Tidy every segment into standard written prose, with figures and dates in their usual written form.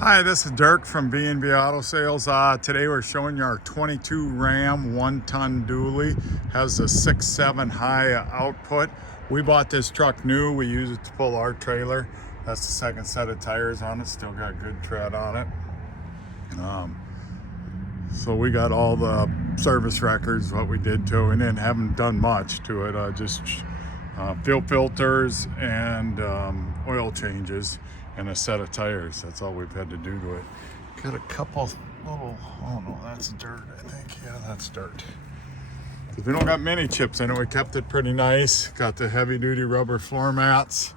Hi, this is Dirk from B&B Auto Sales. Today we're showing you our 22 Ram 1-ton dually. Has a 6.7 high output. We bought this truck new. We use it to pull our trailer. That's the second set of tires on it. Still got good tread on it. So we got all the service records, what we did to it, and then haven't done much to it. Just fuel filters and oil changes and a set of tires. That's all we've had to do to it. Got a couple little, oh no, that's dirt, I think. Yeah, that's dirt. We don't got many chips in it. We kept it pretty nice. Got the heavy duty rubber floor mats.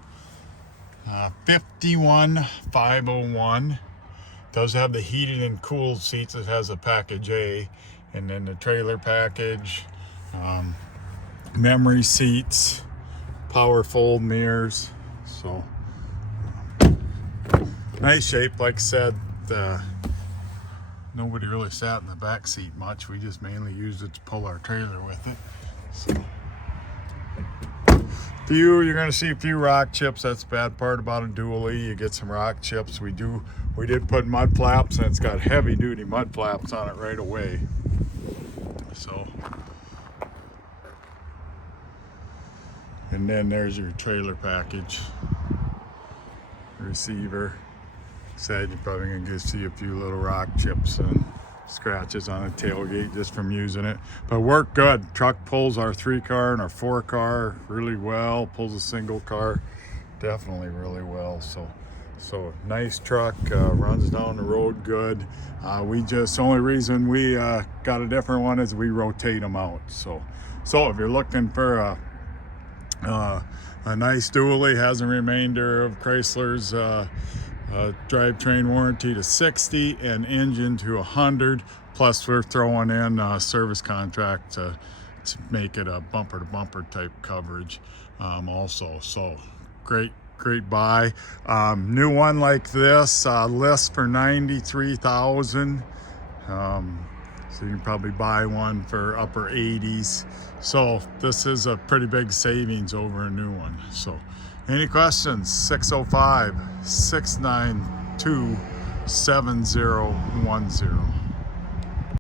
51501. Does have the heated and cooled seats. It has a package A, and then the trailer package, memory seats, power fold mirrors. So nice shape. Like I said, nobody really sat in the back seat much. We just mainly used it to pull our trailer with it. So you're going to see a few rock chips. That's the bad part about a dually. You get some rock chips. We did put mud flaps, and it's got heavy duty mud flaps on it right away. So, and then there's your trailer package, receiver. Said you're probably gonna see a few little rock chips and scratches on the tailgate just from using it, but worked good. Truck pulls our 3-car and our 4-car really well. Pulls a single car definitely really well. So nice truck. Runs down the road good. The only reason we got a different one is we rotate them out. So if you're looking for a nice dually, has a remainder of Chrysler's drivetrain warranty to 60 and engine to 100, plus we're throwing in a service contract to make it a bumper to bumper type coverage also. So great buy. New one like this, list for $93,000. So you can probably buy one for upper 80s. So this is a pretty big savings over a new one. So any questions? 605-692-7010.